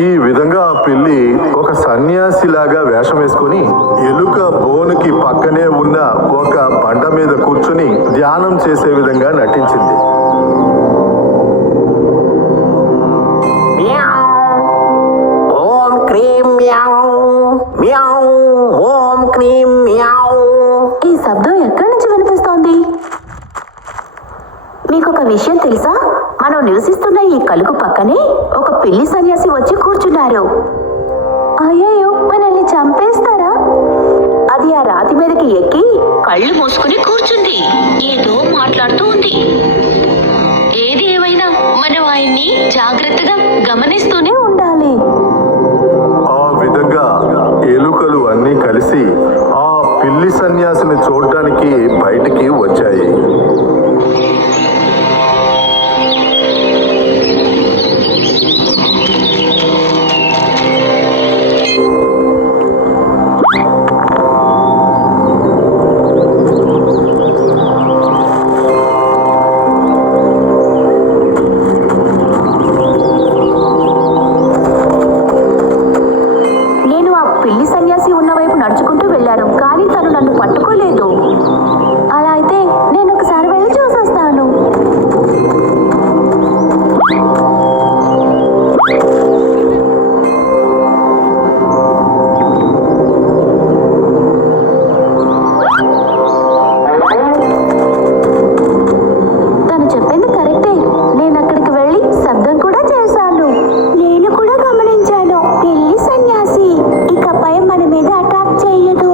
ఈ విధంగా ఆ పిల్లి ఒక సన్యాసిలాగా వేషం వేసుకొని ఎలుక బోనుకి పక్కనే ఉన్న ఒక బండ మీద కూర్చుని ధ్యానం చేసే విధంగా నటించింది. ఓం క్రీం మ్యావ్ మ్యావ్ ఓం క్రీం మ్యావ్. ఈ శబ్దం ఎక్కడి నుంచి వినిపిస్తోంది? మీకొక విషయం తెలుసా? మనం నివసిస్తున్న ఈ కలుగు పక్కనే ఒక పిల్లి సన్యాసి వచ్చి కూర్చున్నారు. అయ్యయ్యో, మనల్ని చంపేస్తారా? అది ఆ రాతి మీదకి ఎక్కి కళ్ళు మూసుకుని కూర్చుంది. ఏదో మాట్లాడుతూ ఉంది. ఏది ఏమైనా మనం ఆయన్ని జాగ్రత్తగా గమనిస్తూనే ఉండాలి. ఆ విధంగా ఎలుకలు అన్నీ కలిసి ఆ పిల్లి సన్యాసిని చూడడానికి బయటికి వచ్చాయి. పిల్లి సన్యాసి ఉన్న వైపు నడుచుకుంటూ వెళ్ళాను, కానీ తను నన్ను పట్టుకోలేదు. అలా అయితే నేను ఒకసారి వెళ్ళి చూసొస్తాను. తను చెప్పింది కరెక్టే. నేను అక్కడికి వెళ్ళి శబ్దం కూడా చేశాను. నేను కూడా గమనించాను. పిల్లి సన్యాసి ఇకపై మన మీద అటాక్ చేయదు.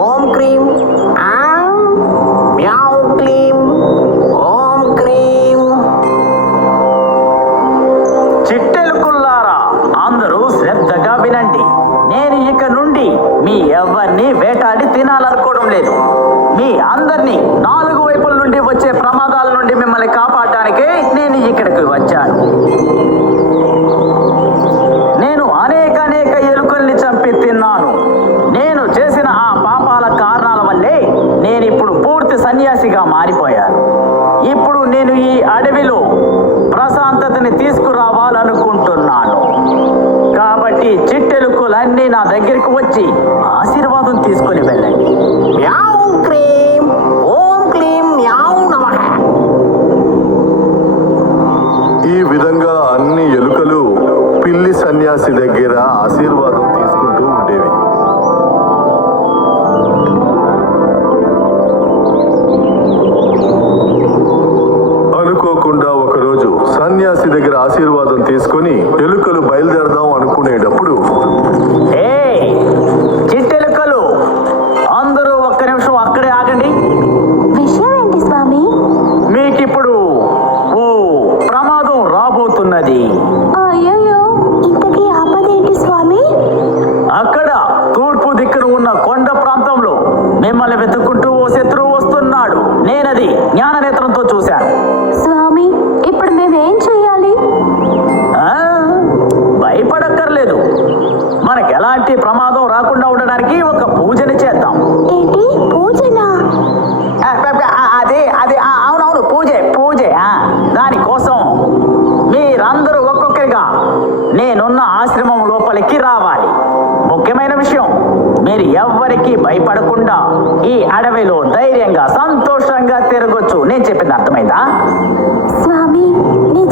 ఓం క్రీం మ్యావ్ క్లీం ఓం క్రీం. చిట్టెలుకుల్లారా, అందరూ శ్రద్ధగా వినండి. నేను ఇక నుండి మీ ఎవరిని వేటాడి తినాలనుకోవడం లేదు. మీ అందరినీ 4 వైపుల నుండి వచ్చే ప్రమాదాల నుండి మిమ్మల్ని కాపాడడానికే నేను ఇక్కడికి వచ్చాను. నేను అనేక ఎలుకల్ని చంపి తిన్నాను. నేను చేసిన ఆ పాపాల కారణాల వల్లే నేను ఇప్పుడు పూర్తి సన్యాసిగా మారిపోయాను. ఇప్పుడు నేను ఈ అడవిలో ప్రశాంతతని తీసుకురావాలనుకుంటున్నాను. కాబట్టి చిట్టెలుకలన్నీ నా దగ్గరికి వచ్చి ఆశీర్వాదం తీసుకొని వెళ్ళండి. మ్యావ్ క్రీం ఓం క్లీం మ్యావ్ నమః. ఈ విధంగా అన్ని ఎలుకలు పిల్లి సన్యాసి దగ్గర ఆశీర్వాదం తీసుకుంటూ ఉండేవి. అనుకోకుండా ఒకరోజు సన్యాసి దగ్గర ఆశీర్వాదం తీసుకొని ఎలుకలు బయలుదేరదాం అనుకునేటప్పుడు చిట్టెలుకలు అందరూ ఒక్క నిమిషం అక్కడే ఆగండి. విషయం ఏంటి స్వామి? మీకిప్పుడు ఓ ప్రమాదం రాబోతున్నది. అయ్యయ్యో, ఇంతకీ ఆపదేంటి స్వామి? అక్కడ తూర్పు దిక్కున ఉన్న కొండ ప్రాంతంలో మిమ్మల్ని వెతుక్కుంటూ ఓ శత్రువు వస్తున్నాడు. నేనది జ్ఞాన నేత్రంతో చూశాను. స్వామి, ఇప్పుడు మేమేం చెయ్యాలి? భయపడక్కర్లేదు. మనకు ఎలాంటి ప్రమాదం రాకుండా ఉండడానికి ఒక పూజని చేద్దాం. ఏంటి పూజనా? అదే అవునవును, పూజే. దానికోసం మీరందరూ ఒక్కొక్కరిగా నేనున్న ఆశ్రమం లోపలికి రావాలి. ముఖ్యమైన విషయం, మీరు ఎవ్వరికీ భయపడకుండా ఈ అడవిలో ధైర్యంగా సంతోషంగా తిరగొచ్చు. నేను చెప్పింది అర్థమైందా? స్వామి, నీ